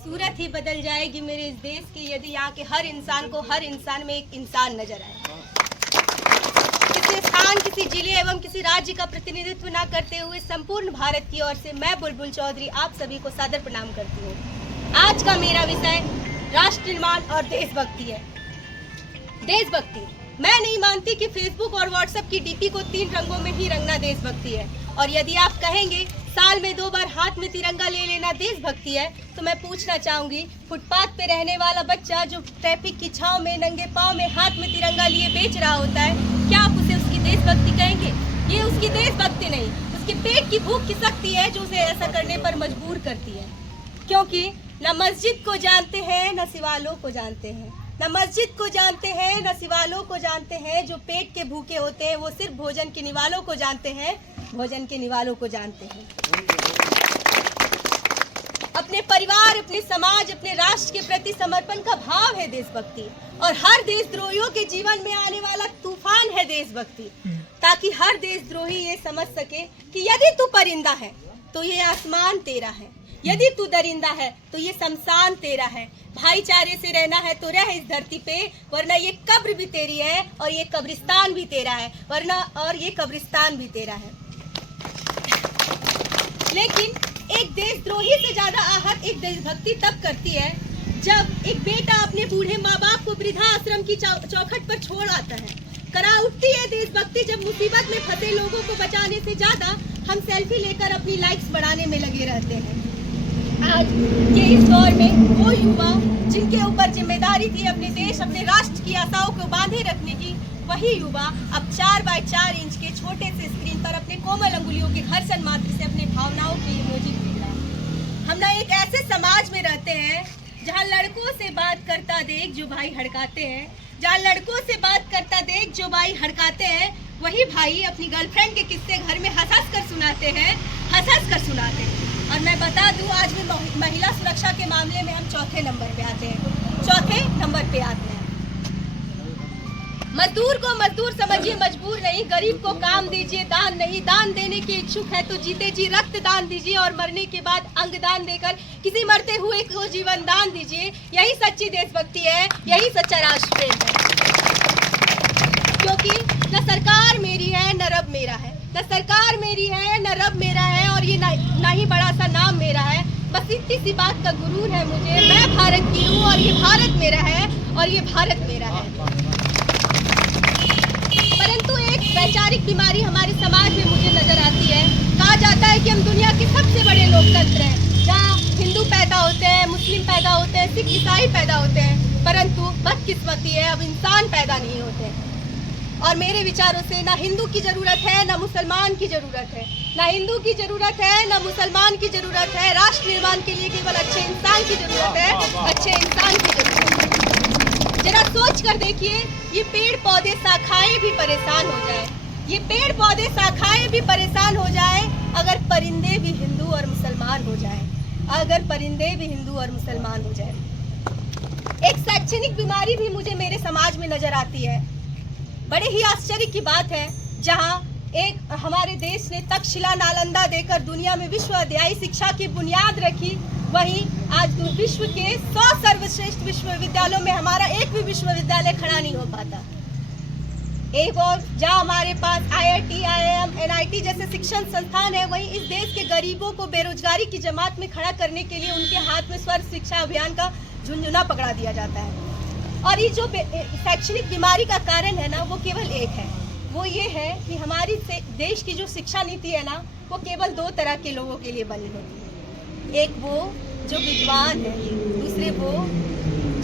सूरत ही बदल जाएगी मेरे इस देश की यदि यहाँ के हर इंसान को हर इंसान में एक इंसान नजर आए। किसी स्थान, किसी जिले एवं किसी राज्य का प्रतिनिधित्व न करते हुए संपूर्ण भारत की ओर से मैं बुलबुल चौधरी आप सभी को सादर प्रणाम करती हूँ। आज का मेरा विषय राष्ट्र निर्माण और देशभक्ति है। देशभक्ति, मैं नहीं मानती कि फेसबुक और व्हाट्सएप की डीपी को 3 रंगों में ही रंगना देशभक्ति है। और यदि आप कहेंगे साल में 2 बार हाथ में तिरंगा ले लेना देशभक्ति है, तो मैं पूछना चाहूंगी, फुटपाथ पे रहने वाला बच्चा जो ट्रैफिक की छांव में नंगे पांव में हाथ में तिरंगा लिए बेच रहा होता है, क्या आप उसे उसकी देशभक्ति कहेंगे? ये उसकी देशभक्ति नहीं, उसके पेट की भूख खिसकती है जो उसे ऐसा करने पर मजबूर करती है। क्योंकि न मस्जिद को जानते हैं न सिवालों को जानते हैं, न मस्जिद को जानते हैं न सिवालों को जानते हैं। जो पेट के भूखे होते हैं वो सिर्फ भोजन के निवालों को जानते हैं, भोजन के निवालों को जानते हैं। अपने परिवार, अपने समाज, अपने राष्ट्र के प्रति समर्पण का भाव है देशभक्ति। और हर देशद्रोहियों के जीवन में आने वाला तूफान है देशभक्ति, ताकि हर देशद्रोही ये समझ सके कि यदि तू परिंदा है तो ये आसमान तेरा है, यदि तू दरिंदा है तो ये शमशान तेरा है। भाईचारे से रहना है तो रह इस धरती पे, वरना ये कब्र भी तेरी है और ये कब्रिस्तान भी तेरा है, ये कब्रिस्तान भी तेरा है। लेकिन एक देशद्रोही से ज्यादा आहत एक देशभक्ति तब करती है जब एक बेटा अपने बूढ़े माँ बाप को वृद्धाश्रम की चौखट पर छोड़ आता है। करा उठती है देशभक्ति जब मुसीबत में फंसे लोगों को बचाने से ज्यादा हम सेल्फी लेकर अपनी लाइक्स बढ़ाने में लगे रहते हैं। आज के इस दौर में वो युवा जिनके ऊपर जिम्मेदारी थी अपने देश, अपने राष्ट्र की आशाओं को बांधे रखने की, वही युवा अब 4 बाय 4 इंच के छोटे से स्क्रीन पर अपने कोमल अंगुलियों के घर्षण मात्र से अपने भावनाओं की इमोजी भेज रहा है। हम ना एक ऐसे समाज में रहते हैं जहाँ लड़कों से बात करता देख जो भाई हड़काते हैं, जहाँ लड़कों से बात करता देख जो भाई हड़काते हैं, वही भाई अपनी गर्लफ्रेंड के किस्से घर में हंस कर सुनाते हैं, हंस कर सुनाते हैं। और मैं बता दूं, आज भी महिला सुरक्षा के मामले में हम चौथे नंबर पे आते हैं। मजदूर को मजदूर समझिए, मजबूर नहीं। गरीब को काम दीजिए, दान नहीं। दान देने के इच्छुक है तो जीते जी रक्त दान दीजिए और मरने के बाद अंग दान देकर किसी मरते हुए को जीवन दान दीजिए। यही सच्ची देशभक्ति है, यही सच्चा राष्ट्र प्रेम है। क्योंकि न सरकार मेरी है न रब मेरा है, न सरकार मेरी है न रब मेरा है, और ये ना ही बड़ा सा नाम मेरा है। बस इतनी सी बात का गुरूर है मुझे, मैं भारत की हूँ और ये भारत मेरा है, और ये भारत मेरा है। परंतु एक वैचारिक बीमारी हमारे समाज में मुझे नजर आती है। कहा जाता है कि हम दुनिया के सबसे बड़े लोकतंत्र हैं, जहाँ हिंदू पैदा होते हैं, मुस्लिम पैदा होते हैं, सिख ईसाई पैदा होते हैं, परंतु बदकिस्मती है अब इंसान पैदा नहीं होते। और मेरे विचारों से ना हिंदू की जरूरत है ना मुसलमान की जरूरत है, ना हिंदू की जरूरत है ना मुसलमान की जरूरत है। राष्ट्र निर्माण के लिए केवल अच्छे इंसान की जरूरत है, अच्छे इंसान की जरूरत है। जरा सोच कर देखिए, ये पेड़ पौधे शाखाएं भी परेशान हो जाए, ये पेड़ पौधे शाखाएं भी परेशान हो जाए अगर परिंदे भी हिंदू और मुसलमान हो जाए, अगर परिंदे भी हिंदू और मुसलमान हो जाए। एक शैक्षणिक बीमारी भी मुझे मेरे समाज में नजर आती है। बड़े ही आश्चर्य की बात है, जहां एक हमारे देश ने तक्षशिला नालंदा देकर दुनिया में विश्वविद्यालय शिक्षा की बुनियाद रखी, वहीं आज विश्व के 100 सर्वश्रेष्ठ विश्वविद्यालयों में हमारा एक भी विश्वविद्यालय खड़ा नहीं हो पाता। एक और जहां हमारे पास IIT, IIM, NIT जैसे शिक्षण संस्थान है, वहीं इस देश के गरीबों को बेरोजगारी की जमात में खड़ा करने के लिए उनके हाथ में सर्व शिक्षा अभियान का झुंझुना पकड़ा दिया जाता है। और ये जो शैक्षणिक बीमारी का कारण है ना, वो केवल एक है, वो ये है कि हमारी देश की जो शिक्षा नीति है ना, वो केवल 2 तरह के लोगों के लिए बनी होती है। एक वो जो विद्वान है, दूसरे वो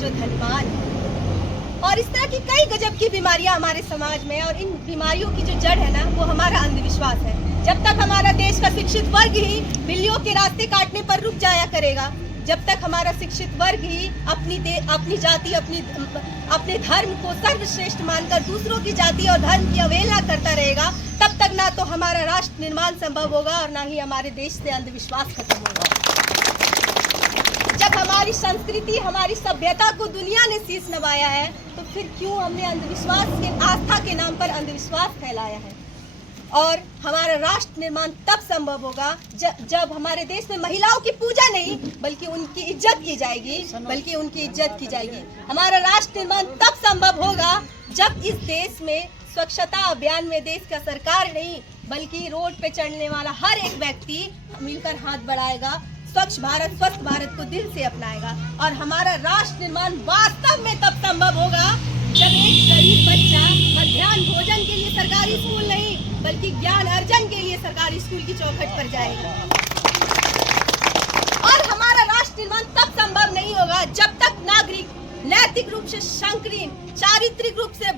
जो धनवान है। और इस तरह की कई गजब की बीमारियां हमारे समाज में, और इन बीमारियों की जो जड़ है ना, वो हमारा अंधविश्वास है। जब तक हमारा देश का शिक्षित वर्ग ही बिल्लियों के रास्ते काटने पर रुक जाया करेगा, जब तक हमारा शिक्षित वर्ग ही अपनी जाति, अपने धर्म को सर्वश्रेष्ठ मानकर दूसरों की जाति और धर्म की अवहेलना करता रहेगा, तब तक ना तो हमारा राष्ट्र निर्माण संभव होगा और ना ही हमारे देश से अंधविश्वास खत्म होगा। जब हमारी संस्कृति, हमारी सभ्यता को दुनिया ने शीश नवाया है, तो फिर क्यों हमने अंधविश्वास के, आस्था के नाम पर अंधविश्वास फैलाया है? और हमारा राष्ट्र निर्माण तब संभव होगा जब हमारे देश में महिलाओं की पूजा नहीं बल्कि उनकी इज्जत की जाएगी। हमारा राष्ट्र निर्माण तब संभव होगा जब इस देश में स्वच्छता अभियान में देश का सरकार नहीं बल्कि रोड पे चढ़ने वाला हर एक व्यक्ति मिलकर हाथ बढ़ाएगा, स्वच्छ भारत स्वस्थ भारत को दिल से अपनाएगा। और हमारा राष्ट्र निर्माण वास्तव में तब संभव होगा जब एक गरीब बच्चा मध्याह्न भोजन के लिए सरकारी स्कूल नहीं बल्कि ज्ञान अर्जन के लिए सरकारी स्कूल की चौखट पर जाएगा। और हमारा राष्ट्र निर्माण तब संभव नहीं होगा जब तक नागरिक नैतिक रूप से संकीर्ण, चारित्रिक रूप से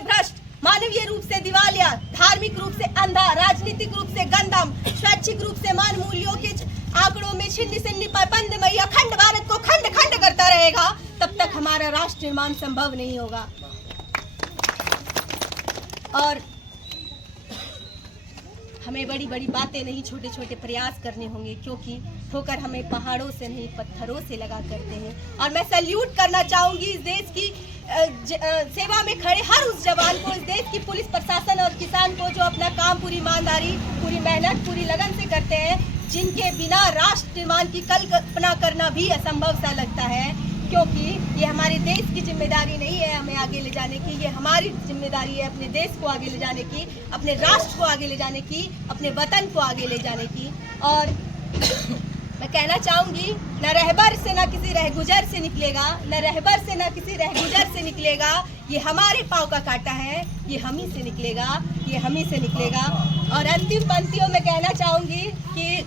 भ्रष्ट, मानवीय रूप से दिवालिया, धार्मिक रूप से अंधा, राजनीतिक रूप से गंदम, स्वैच्छिक रूप से मान मूल्यों के आंकड़ों में छिन्नी सिन्नी पाबंदमयी अखंड भारत को खंड खंड करता रहेगा, तब तक हमारा राष्ट्र निर्माण संभव नहीं होगा। और हमें बड़ी बड़ी बातें नहीं, छोटे छोटे प्रयास करने होंगे, क्योंकि ठोकर हमें पहाड़ों से नहीं पत्थरों से लगा करते हैं। और मैं सैल्यूट करना चाहूंगी इस देश की सेवा में खड़े हर उस जवान को, इस देश की पुलिस प्रशासन और किसान को जो अपना काम पूरी ईमानदारी, पूरी मेहनत, पूरी लगन से करते हैं, जिनके बिना राष्ट्र निर्माण की कल्पना करना भी असंभव सा लगता है। क्योंकि ये हमारे देश की जिम्मेदारी नहीं है हमें आगे ले जाने की, ये हमारी जिम्मेदारी है अपने देश को आगे ले जाने की, अपने राष्ट्र को आगे ले जाने की, अपने वतन को आगे ले जाने की। और मैं कहना चाहूँगी, न रहबर से न किसी रहगुजर से निकलेगा, न रहबर से न किसी रहगुजर से निकलेगा, ये हमारे पाँव का कांटा है, ये हम ही से निकलेगा, ये हम ही से निकलेगा। और अंतिम पंक्तियों में कहना चाहूँगी कि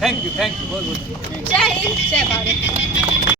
थैंक यू बहुत बहुत। जय हिंद, जय भारत।